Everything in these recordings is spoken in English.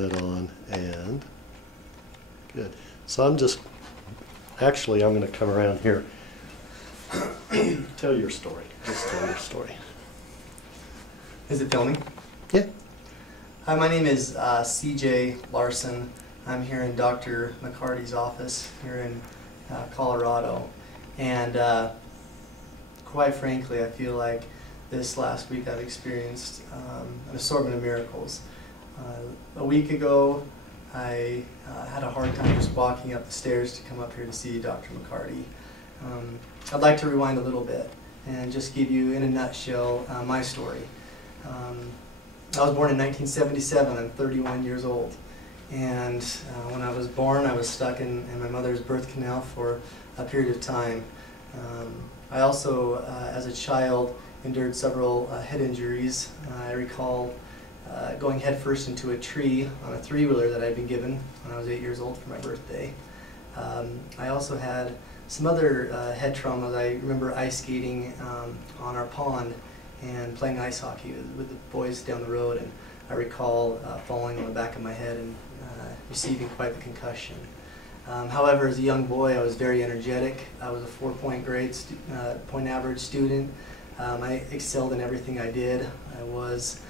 it on, and good. So I'm going to come around here. Tell your story. Just tell your story. Is it filming? Yeah. Hi, my name is CJ Larson. I'm here in Dr. McCarty's office here in Colorado. And quite frankly, I feel like this last week I've experienced an assortment of miracles. A week ago, I had a hard time just walking up the stairs to come up here to see Dr. McCarty. I'd like to rewind a little bit and just give you, in a nutshell, my story. I was born in 1977. I'm 31 years old. And when I was born, I was stuck in my mother's birth canal for a period of time. I also, as a child, endured several head injuries. I recall going headfirst into a tree on a three-wheeler that I'd been given when I was 8 years old for my birthday. I also had some other head traumas. I remember ice skating on our pond and playing ice hockey with the boys down the road, and I recall falling on the back of my head and receiving quite the concussion. However, as a young boy, I was very energetic. I was a 4-point point average student. I excelled in everything I did. I was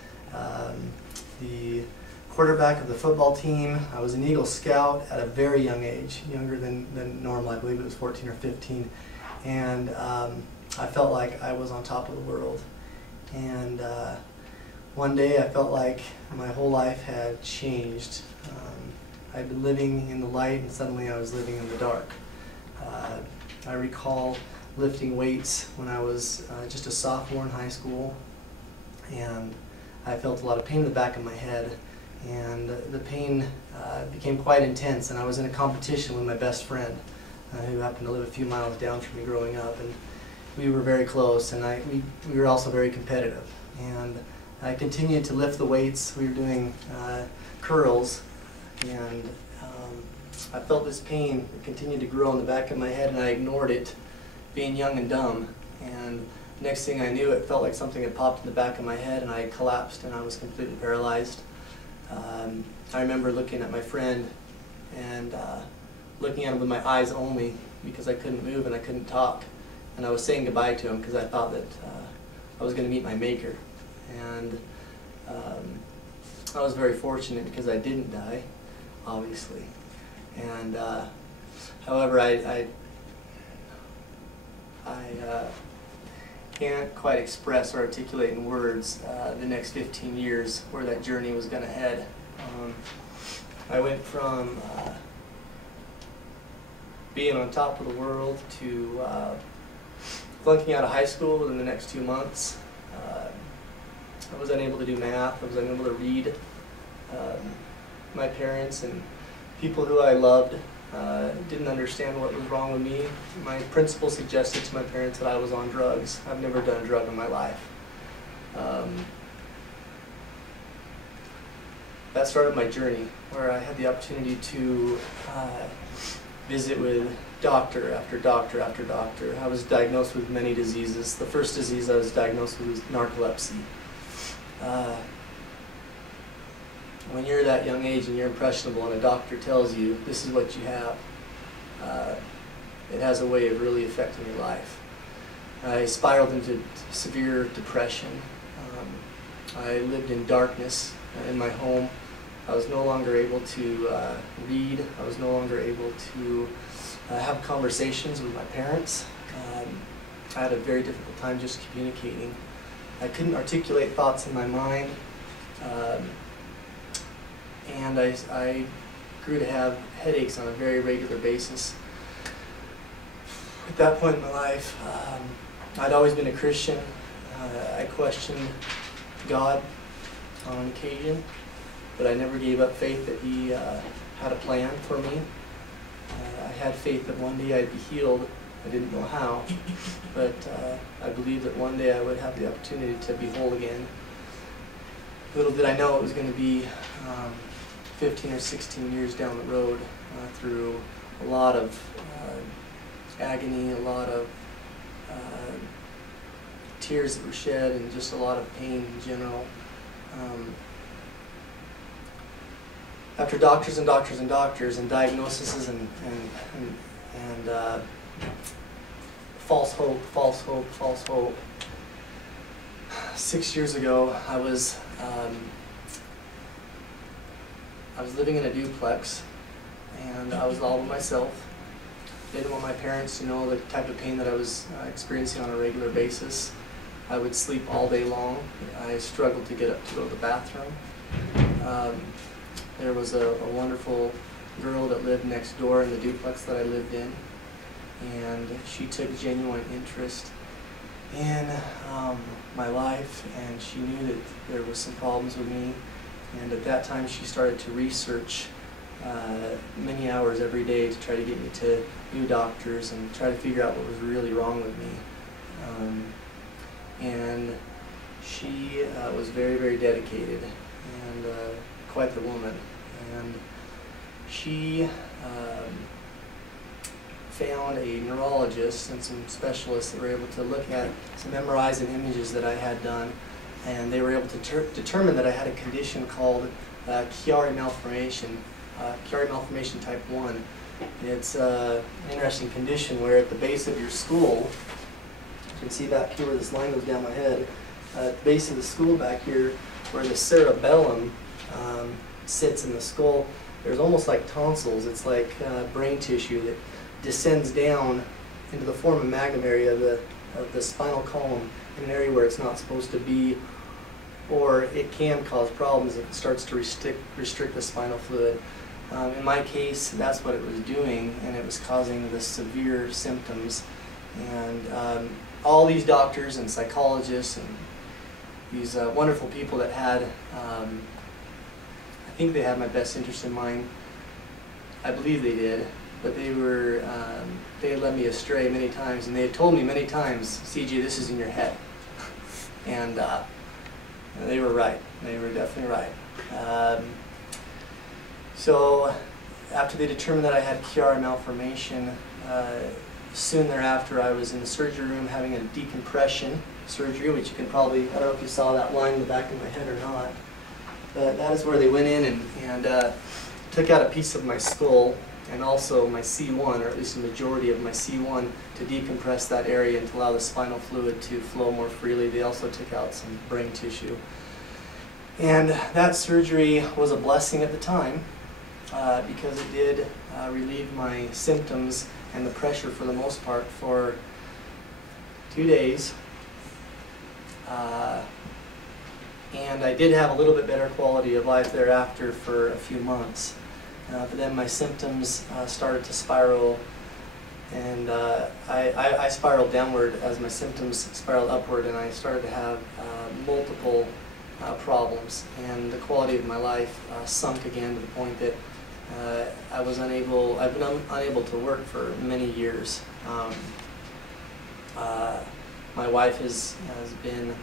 the quarterback of the football team. I was an Eagle Scout at a very young age, younger than normal. I believe it was 14 or 15. And I felt like I was on top of the world. And one day I felt like my whole life had changed. I'd been living in the light, and suddenly I was living in the dark. I recall lifting weights when I was just a sophomore in high school, and I felt a lot of pain in the back of my head, and the pain became quite intense, and I was in a competition with my best friend who happened to live a few miles down from me growing up, and we were very close, and we were also very competitive. And I continued to lift the weights. We were doing curls, and I felt this pain. It continued to grow in the back of my head, and I ignored it, being young and dumb. And next thing I knew, it felt like something had popped in the back of my head, and I collapsed, and I was completely paralyzed. I remember looking at my friend and looking at him with my eyes only, because I couldn't move and I couldn't talk. And I was saying goodbye to him because I thought that I was going to meet my maker. And I was very fortunate because I didn't die, obviously. And however, I can't quite express or articulate in words the next 15 years where that journey was going to head. I went from being on top of the world to flunking out of high school within the next 2 months. I was unable to do math. I was unable to read. My parents and people who I loved didn't understand what was wrong with me. My principal suggested to my parents that I was on drugs. I've never done a drug in my life. That started my journey, where I had the opportunity to visit with doctor after doctor after doctor. I was diagnosed with many diseases. The first disease I was diagnosed with was narcolepsy. When you're that young age and you're impressionable and a doctor tells you this is what you have, it has a way of really affecting your life. I spiraled into severe depression. I lived in darkness in my home. I was no longer able to read. I was no longer able to have conversations with my parents. I had a very difficult time just communicating. I couldn't articulate thoughts in my mind. And I grew to have headaches on a very regular basis. At that point in my life, I'd always been a Christian. I questioned God on occasion, but I never gave up faith that He had a plan for me. I had faith that one day I'd be healed. I didn't know how, but I believed that one day I would have the opportunity to be whole again. Little did I know it was going to be 15 or 16 years down the road, through a lot of agony, a lot of tears that were shed, and just a lot of pain in general. after doctors and doctors and doctors and diagnoses and false hope, false hope, false hope, 6 years ago I was living in a duplex, and I was all by myself. Didn't want my parents to know the type of pain that I was experiencing on a regular basis. I would sleep all day long. I struggled to get up to go to the bathroom. There was a wonderful girl that lived next door in the duplex that I lived in, and she took genuine interest in my life, and she knew that there was some problems with me. And at that time, she started to research many hours every day to try to get me to new doctors and try to figure out what was really wrong with me. And she was very, very dedicated and quite the woman. And she found a neurologist and some specialists that were able to look at some MRIs and images that I had done, and they were able to determine that I had a condition called Chiari malformation, Chiari malformation type 1. It's an interesting condition where at the base of your skull, you can see back here where this line goes down my head, at the base of the skull back here where the cerebellum sits in the skull, there's almost like tonsils. It's like brain tissue that descends down into the form of magnum area of the spinal column in an area where it's not supposed to be, or it can cause problems if it starts to restrict the spinal fluid. In my case, that's what it was doing, and it was causing the severe symptoms. And all these doctors and psychologists and these wonderful people that had, I think they had my best interest in mind. I believe they did, but they were, they had led me astray many times, and they had told me many times, CJ, this is in your head. And they were right. They were definitely right. So after they determined that I had Chiari malformation, soon thereafter I was in the surgery room having a decompression surgery, which you can probably, I don't know if you saw that line in the back of my head or not, but that is where they went in and took out a piece of my skull and also my C1, or at least a majority of my C1, to decompress that area and to allow the spinal fluid to flow more freely. They also took out some brain tissue. And that surgery was a blessing at the time because it did relieve my symptoms and the pressure for the most part for 2 days. And I did have a little bit better quality of life thereafter for a few months. But then my symptoms started to spiral, and I spiraled downward as my symptoms spiraled upward, and I started to have multiple problems, and the quality of my life sunk again to the point that I've been unable to work for many years. My wife has been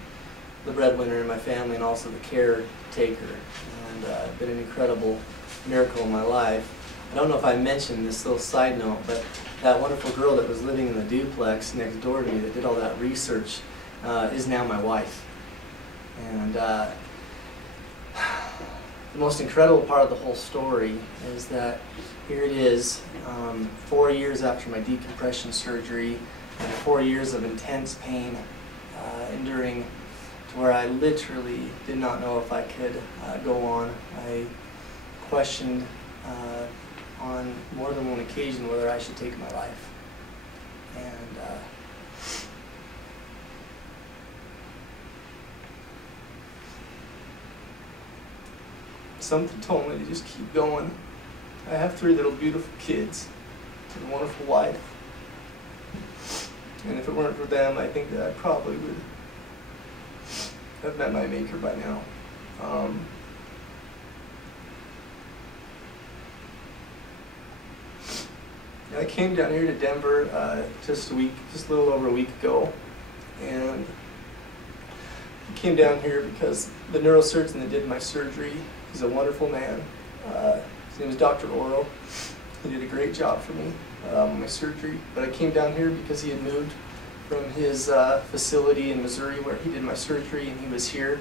the breadwinner in my family and also the caretaker, and been an incredible miracle in my life. I don't know if I mentioned this little side note, but that wonderful girl that was living in the duplex next door to me that did all that research is now my wife. And the most incredible part of the whole story is that here it is, 4 years after my decompression surgery and 4 years of intense pain enduring, to where I literally did not know if I could go on. I questioned on more than one occasion whether I should take my life. And something told me to just keep going. I have 3 little beautiful kids and a wonderful wife. And if it weren't for them, I think that I probably would have met my maker by now. I came down here to Denver just a little over a week ago, and I came down here because the neurosurgeon that did my surgery, he's a wonderful man. His name is Dr. Oro. He did a great job for me on my surgery, but I came down here because he had moved from his facility in Missouri where he did my surgery, and he was here.